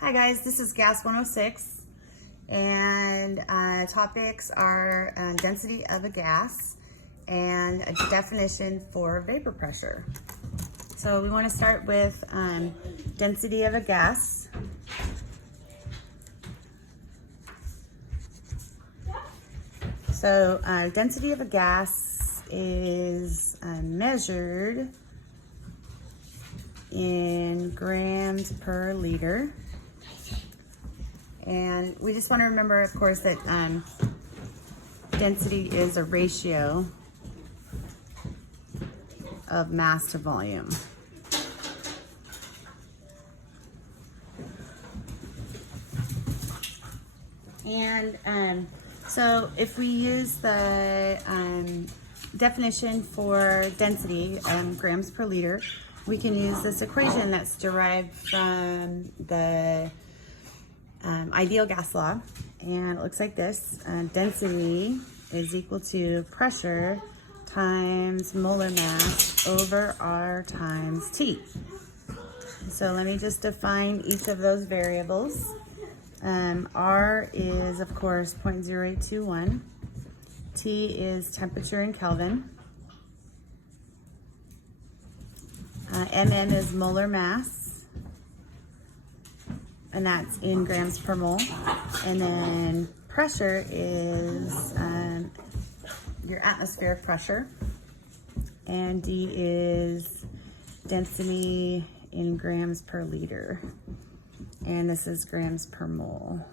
Hi guys, this is Gas 106 and topics are density of a gas and a definition for vapor pressure. So we want to start with density of a gas. So density of a gas is measured in grams per liter. And we just want to remember, of course, that density is a ratio of mass to volume. And so if we use the definition for density, grams per liter, we can use this equation that's derived from the ideal gas law, and it looks like this. Density is equal to pressure times molar mass over R times T. So let me just define each of those variables. R is, of course, 0.0821. T is temperature in Kelvin. Mn is molar mass, and that's in grams per mole. And then pressure is your atmospheric pressure, and D is density in grams per liter, and this is grams per mole.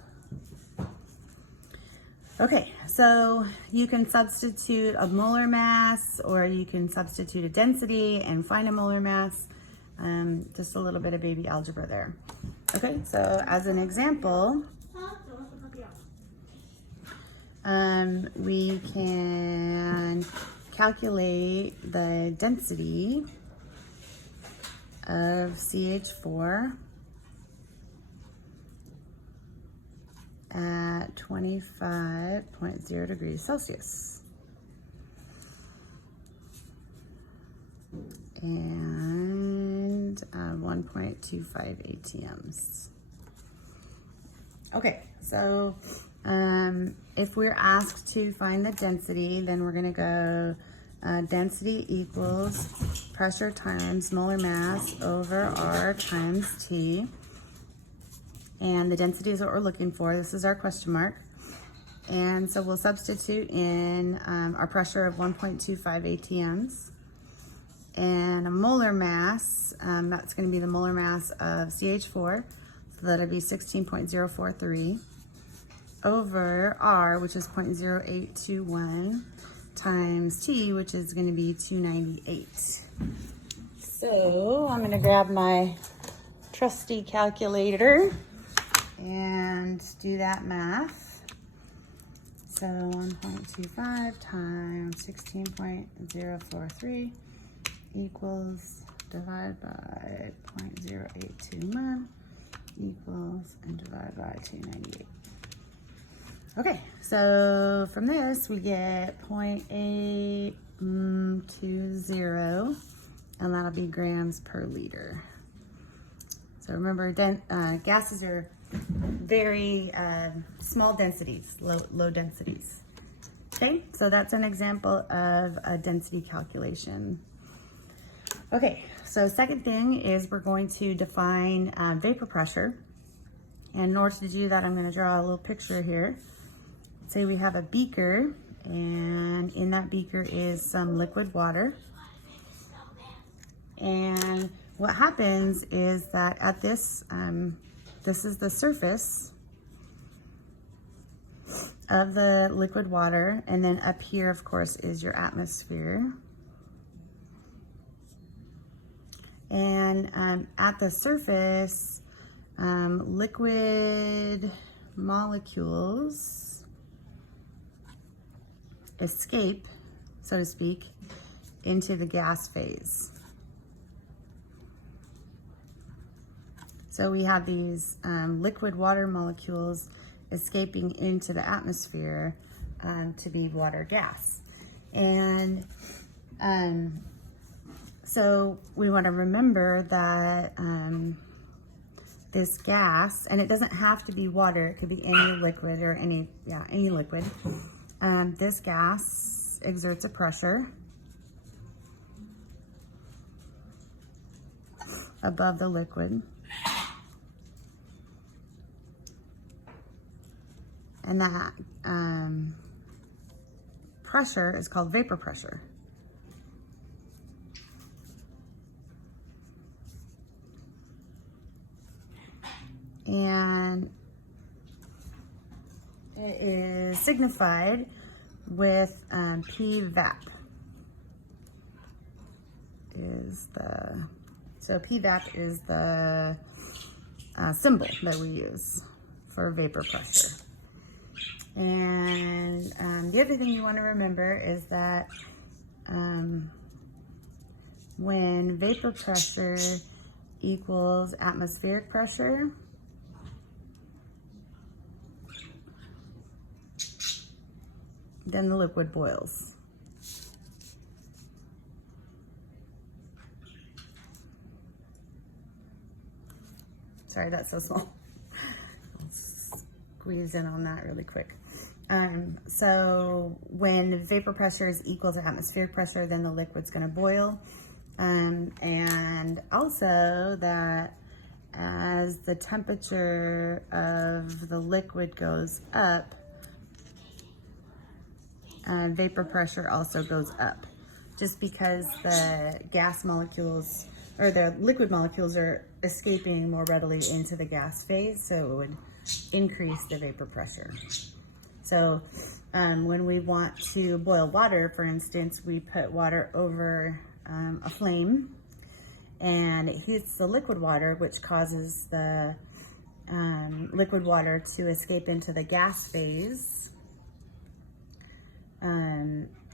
Okay, so you can substitute a molar mass, or you can substitute a density and find a molar mass. Just a little bit of baby algebra there. Okay, so as an example, we can calculate the density of CH4 at 25.0 degrees Celsius. And 1.25 ATMs. Okay, so if we're asked to find the density, then we're going to go density equals pressure times molar mass over R times T. And the density is what we're looking for. This is our question mark. And so we'll substitute in our pressure of 1.25 ATMs. And a molar mass, that's going to be the molar mass of CH4, so that'll be 16.043 over R, which is 0.0821, times T, which is going to be 298. So I'm going to grab my trusty calculator and do that math. So 1.25 times 16.043 equals, divide by 0.0821 equals, and divide by 298. Okay, so from this we get 0.820, and that'll be grams per liter. So remember, gases are very small densities, low densities. Okay, so that's an example of a density calculation. Okay, so second thing is we're going to define vapor pressure. And in order to do that, I'm going to draw a little picture here. Say we have a beaker, and in that beaker is some liquid water. And what happens is that at this, this is the surface of the liquid water, and then up here, of course, is your atmosphere. And at the surface, liquid molecules escape, so to speak, into the gas phase. So we have these liquid water molecules escaping into the atmosphere to be water gas. And so we want to remember that this gas, and it doesn't have to be water, it could be any liquid or any liquid. This gas exerts a pressure above the liquid. And that pressure is called vapor pressure. And it is signified with PVAP. So PVAP is the symbol that we use for vapor pressure. And the other thing you want to remember is that when vapor pressure equals atmospheric pressure, then the liquid boils. Sorry, that's so small. I'll squeeze in on that really quick. So when vapor pressure is equal to atmospheric pressure, then the liquid's going to boil. And also that as the temperature of the liquid goes up, vapor pressure also goes up, just because the gas molecules or the liquid molecules are escaping more readily into the gas phase, so it would increase the vapor pressure. So when we want to boil water, for instance, we put water over a flame, and it heats the liquid water, which causes the liquid water to escape into the gas phase.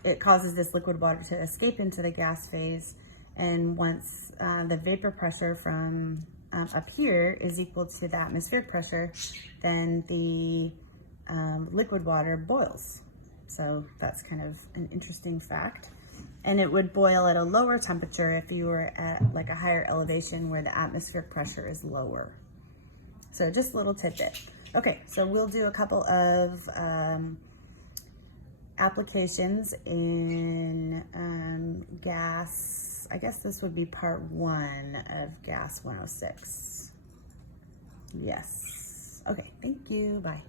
It causes this liquid water to escape into the gas phase, and once the vapor pressure from up here is equal to the atmospheric pressure, then the liquid water boils. So that's kind of an interesting fact. And it would boil at a lower temperature if you were at like a higher elevation where the atmospheric pressure is lower. So just a little tidbit. Okay, so we'll do a couple of applications in gas. I guess this would be part 1 of gas 106. Yes. Okay, thank you. Bye.